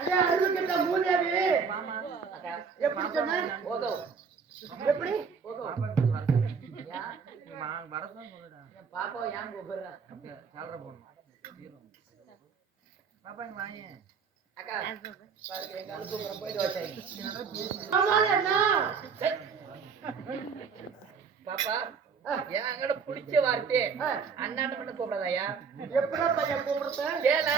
அதே அருள்கிட்ட மூதேவி மாமா எப்படி சொன்ன ஓகோ எப்படி ஓகோ யா மாங் வரதா சொல்லுடா பாப்பா யான் கூப்பிடுறா சால்ற போணும் பாப்பா இங்க வாங்க அக்கா பாருங்க எங்க ஆளு கூப்பிடுற போயிட்டு வாச்சாங்க ஆமா என்ன பாப்பா ஏன் அங்கட புடிச்ச வார்த்தை அண்ணாட்ட மட்டும் கூப்பிடாதயா எப்படா பையன் கூப்பிடுற கேள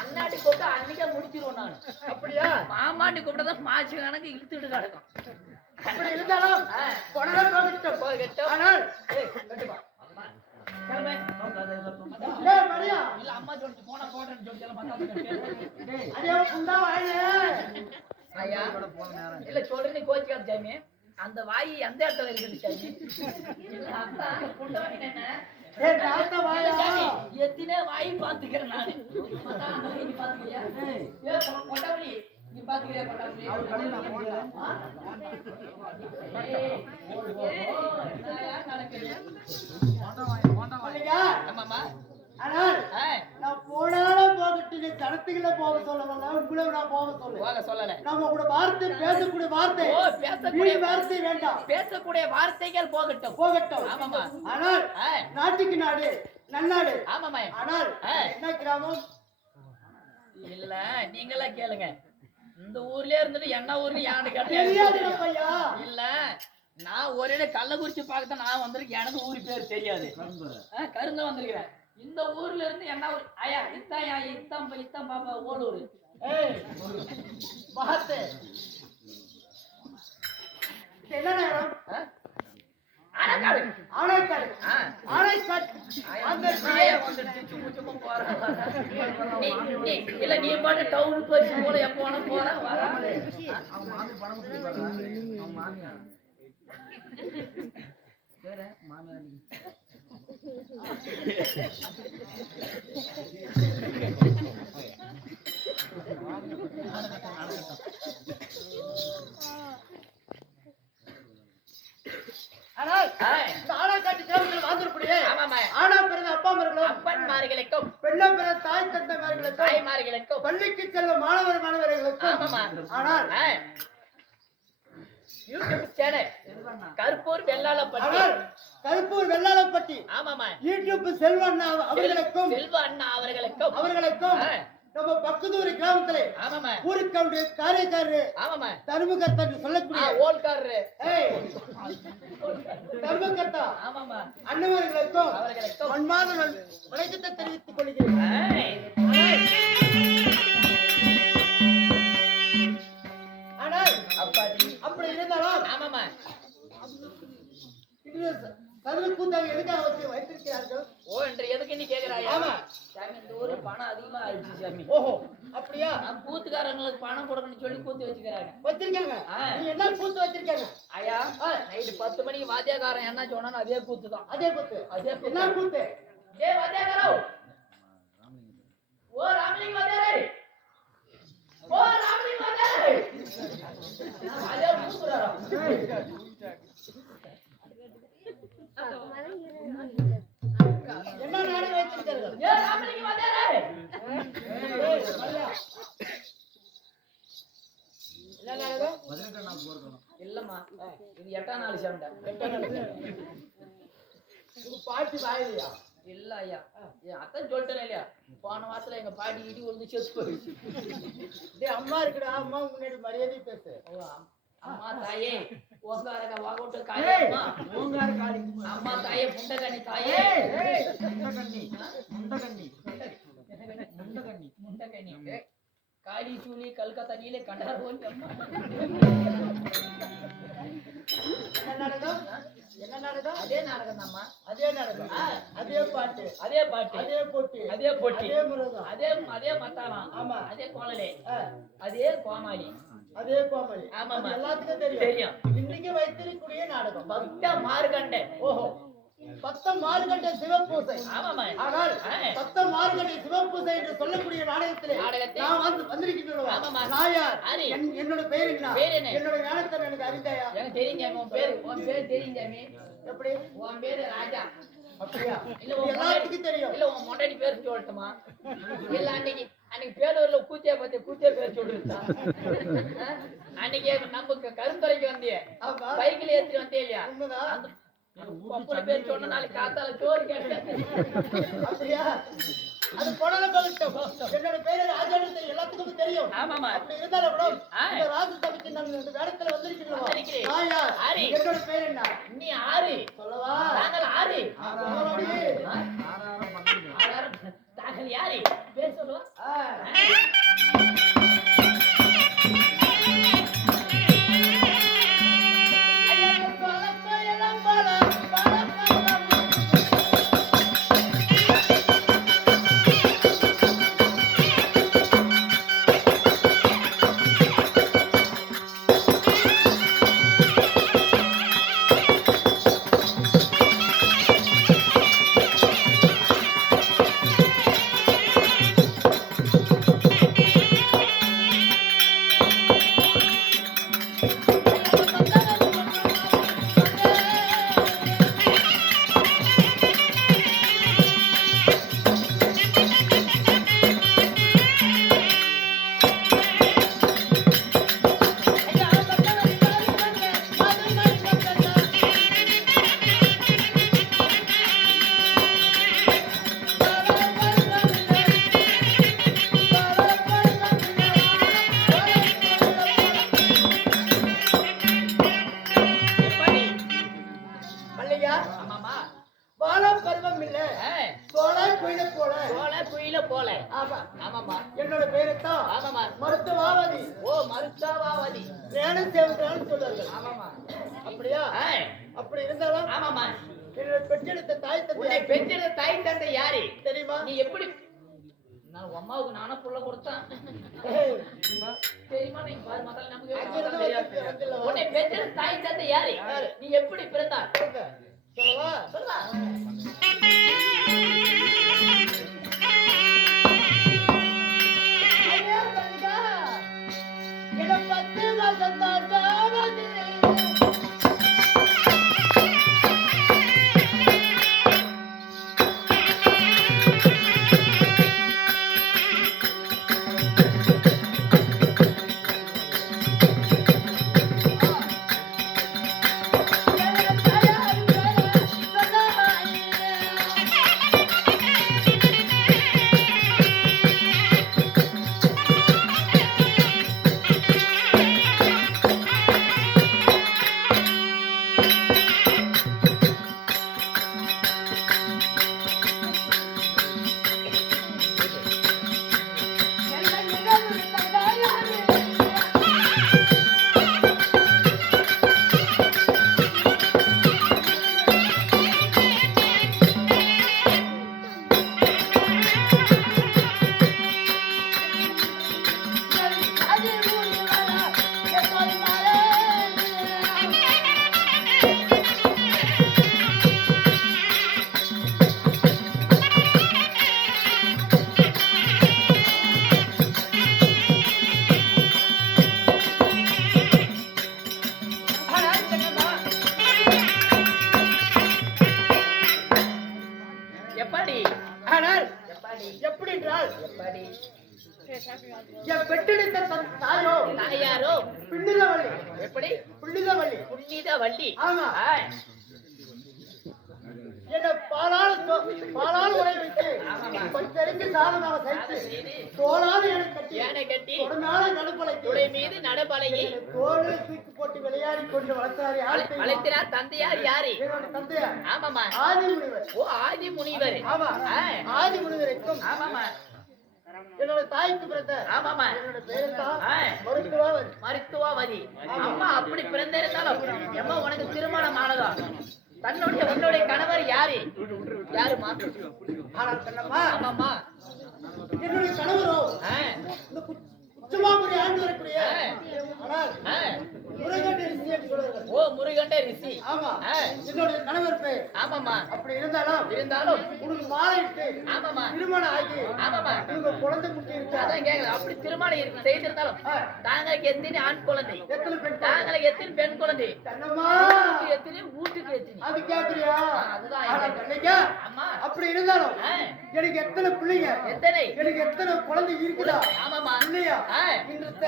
அண்ணாட்டி கூப்பிட்டா அன்னைக்கே முடிச்சிருவோம் நான் அப்படியா மாமாட்டி கூப்பிட்டா மாச்சு கணக்கு இழுத்துட்டு கிடக்கும் அப்படி இருந்தாலும் கொணர போகட்டும் ஆனால் கண்டிப்பா கிளம்பு டேய் மரியா இல்ல அம்மா சொல்லிட்டு போனா போட்டேன்னு சொல்லிட்டு எல்லாம் பார்த்தா டேய் அதே புண்டா வாயே ஐயா இல்ல சொல்றேன் கோச்சிக்காத சாமி அந்த வாய் எந்த இடத்துல இருக்குது சாமி இல்ல அப்பா புண்டவாணி என்ன ஏய் ராத்த வாயா எத்தனை வாய் பாத்துக்கிறேன் நானு மச்சான் நீ பாத்துக்கியா ஏய் கொண்டவளி நீ பாத்துக்கிறியா கொண்டவளி அவர் கடையில போறேன் ஏய் என்னயா நடக்குது போண்டவாயா ஆமாமா ஆனால் நான் போனாலும் போகட்டு நீ தடத்துக்குள்ள போக சொல்லல உங்களை நான் போக போக சொல்லல நம்ம கூட வார்த்தை பேசக்கூடிய வார்த்தை ஓ பேசக்கூடிய வார்த்தை வேண்டாம் பேசக்கூடிய வார்த்தைகள் போகட்டும் ஆமாமா ஆனால் நாட்டுக்கு நாடு நன்னாடு ஆமாமா ஆனால் என்ன கிராமம் இல்ல நீங்களா கேளுங்க இந்த ஊர்லயே இருந்துட்டு என்ன ஊர்னு யாரு தெரியாது பையா இல்ல நான் ஒரே கள்ளக்குறிச்சி பார்க்கத்தான் நான் வந்திருக்கேன் எனக்கு ஊர் பேர் தெரியாது கருங்க வந்திருக்கிறேன் இந்த ஊர்ல இருந்து என்ன ஊர் ஐயா இத்தாயா இத்தம் பாப்பா ஓலூர் மகத்து என்ன நேரம் ஆனைக்காடு இல்ல நீ பாட்டு டவுன் போச்சு போல எப்போ போற வர மாமியார் அப்பன்மார்களுக்கும் பெண்ணா பிறந்த தாய்மார்களுக்கும் பள்ளிக்கு செல்லும் மாணவர்களுக்கும் ஆனால் யூடியூப் சேனல் கருப்பூர் வெள்ளாளப்பட்டி ஆமாமா யூடியூப் செல்வ அண்ணா அவர்களுக்கும் நம்ம பக்கத்தூர் கிராமத்திலே ஆமாமா ஊருக்கு கவுண்டர் காரியக்காரரு ஆமாமா தர்மகர்த்தா சொல்லக்கூடிய ஓல்காரரு தர்மகர்த்தா ஆமாமா அவர்களுக்கும் அன்பான வணக்கத்தை தெரிவித்துக் கொள்கிறேன். ஆனால் அப்படி இருந்தாலும் ஆமாமா கூத்தாக எதுக்காக வச்சு வைத்திருக்கிறார்கள்? ஓ என்று எதுக்கு நீ கேக்குறாயா? ஆமா சாமி இந்த ஊரு பணம் அதிகமா ஆயிடுச்சு சாமி. ஓஹோ அப்படியா? கூத்துக்காரங்களுக்கு பணம் கொடுக்கணும்னு சொல்லி கூத்து வச்சுக்கிறாங்க. நீ என்ன கூத்து வச்சிருக்காங்க? ஐயா நைட்டு 10 மணிக்கு வாத்தியாக்காரன் என்ன சொன்னானோ அதே கூத்து தான். அதே கூத்து என்ன கூத்து? ஏய் வாத்தியாக்காரோ ஓ ராமலிங்க வாத்தியாரே ஓ ராமலிங்க வாத்தியாரே அதே கூத்துறாரா? என்ன நாடகம் வைத்திருக்கிறார்கள்? ஏ ராமலிங்க வாத்தியாரே என்ன நாடகம்? இல்லம்மா இது 8ஆம் நாள் சண்டை. இது பாட்டி வாயிலையா? இல்ல ஐயா அதான் சொல்லிட்டேன் இல்லையா போன வாரத்துல எங்க பாட்டி இடி விழுந்து செத்து போயிடுச்சு. டேய் அம்மா இருக்குடா, அம்மா முன்னாடி மரியாதை பேசு. அம்மா தாயே ஓங்காரக வாகோட்டு காளியம்மா ஓங்கார காளி அம்மா தாயே புண்டகண்ணி தாயே முண்டகண்ணி காளி சூளி கல்கத்தா நீலே கண்டார் போல் அம்மா. என்ன நாடகம்? அதே நாடகம் தான்மா. அதே நாடகம் அதே பாட்டு அதே பாட்டு அதே போட்டி அதே போட்டி அதே முருகன் அதே மத்தாளம் ஆமா அதே கோலலே அதே கோமாளி அதே கோமலி ஆமாமா எல்லாத்துக்கும் தெரியும். இன்னைக்கு வைத்திருக்கக்கூடிய நாடகம் பக்த மார்கண்டே. ஓஹோ பக்த மார்கண்டே சிவபூசை. ஆமாமா ஆனால் பக்த மார்கண்டே சிவபூசை என்று சொல்லக்கூடிய நாடகத்திலே நான் வந்திருக்கிறேன். நான் யார்? என்னோட பேர் என்ன? என்னோட ஞானத்தை எனக்கு அறிந்தாயா? எனக்கு தெரியும். உன் பேர் தெரியும். எப்படி? உன் பேரு ராஜா. அப்படியா? இல்ல எல்லாத்துக்கும் தெரியும். இல்ல உன் மொண்டாடி பேர் சொல்லட்டுமா? இல்ல அன்னைக்கு பேரூர்ல கூத்தியா பத்தி கூத்தியா பேர் சொல்லிருந்தான். அன்னைக்கு நம்ம கருத்துறைக்கு வந்தியே பைக்கில் ஏற்றி வந்தே இல்லையா? அந்த பேர் சொன்ன நாளைக்கு காத்தால சோறு கேட்டேன். அப்படியா? அது பொடல பகட்டும். என்னோட பேரு ராஜான்னு எல்லாத்துக்கும் தெரியும். ஆமாமா. அப்படி இருந்தாலும் கூட இந்த ராஜசபைக்கு நான் இந்த வேடத்துல வந்திருக்கிறேன். நான் யார்? என்னோட பேர் என்ன? நீ ஆறு. சொல்லவா? நாங்கள் ஆறு. தாங்கள் யாரு? பேர் சொல்லுவா. என்னோட பேரு தான் மருத்துவாவதி. ஓ மருத்துவாவதி. சேவகன் சொல்றாங்க. ஆமாமா. அப்படியா? அப்படி இருந்தாலும் ஆமாமா. என்னோட பெற்றெடுத்த தாய் தந்தை. பெற்றெடுத்த தாய் தந்தை யாரு தெரியுமா? நீ எப்படி? நான் அம்மாவுக்கு நானே புள்ள கொடுத்தேன். தெரியுமா? நீ பாரு முதல்ல நமக்கு உன்னை பெற்றெடுத்த தாய் தந்தை யாரு? நீ எப்படி பிறந்தாய்? சொல்லவா? சொல்லா. தாயாரோ பிள்ளிதவள்ளி. எப்படி? பிள்ளிதவள்ளி. புனிதவள்ளி. ஆமா. என்ன பாலால் உடை வைத்து பச்சரிக்கு சாதமாக சைத்து தோளால் யானை கட்டி துளை மீது நடப்பழகி தோடு தூக்கி போட்டு விளையாடி கொண்டு வளர்த்தினார். தந்தையார் யாரு? தந்தையார். ஆமாமா. ஆதி முனிவர். ஓ ஆதி முனிவர். ஆமா. ஆதி முனிவருக்கும் ஆமாமா என்னோட தாய்க்கு பிறந்த. ஆமாமா. என்னோட பேரு தான் மருத்துவாவதி. மருத்துவாவதி. அம்மா அப்படி பிறந்திருந்தாலும் அம்மா உனக்கு திருமணம் ஆனதா? உன்னுடைய கணவர் யாரு? யாருமா? ஆமாமா. என்னுடைய கணவரோ உச்சமாபுரி ஆண்டு வரக்கூடிய. ஆனால் முருகன் ரிஷி என்று சொல்லுவார்கள். ஓ முருகண்டே ரிஷி. ஆமா ஆ. என்னுடைய கணவர் பேர். ஆமாமா. அப்படி இருந்தாலும் உனக்கு மாலை இட்டு ஆமாமா. திருமணம் ஆகி ஆமாமா. உனக்கு குழந்தை குட்டி இருக்கா? அதான் கேக்குது. அப்படி திருமணம் செய்திருந்தாலும் தாங்களுக்கு எத்தனை ஆண் குழந்தை, எத்தனை பெண் தாங்களுக்கு எத்தனை பெண் குழந்தை, கண்ணம்மா எத்தனை வீட்டுக்கு எத்தனை, அது கேக்குறியா? அதுதான் ஆனா கேக்குறேன். கண்ணைக்கா, ஆமா. அப்படி இருந்தாலும் ஆ. எனக்கு எத்தனை பிள்ளைங்க, எத்தனை, எனக்கு எத்தனை குழந்தை இருக்குதா ஆமாமா. இல்லையா ஆ. இன்றத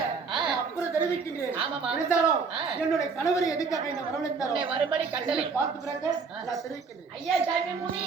அப்புறம் தெரிவிக்கின்றேன். ஆமாமா. இருந்தாலும் ஆ. என்னுடைய கணவரை எதுக்காக இந்த வரவழைத்தாரோ உன்னை மறுபடி கட்டளை பார்த்து பிறகு நான் தெரிவிக்கிறேன். ஐயா சாமி முனி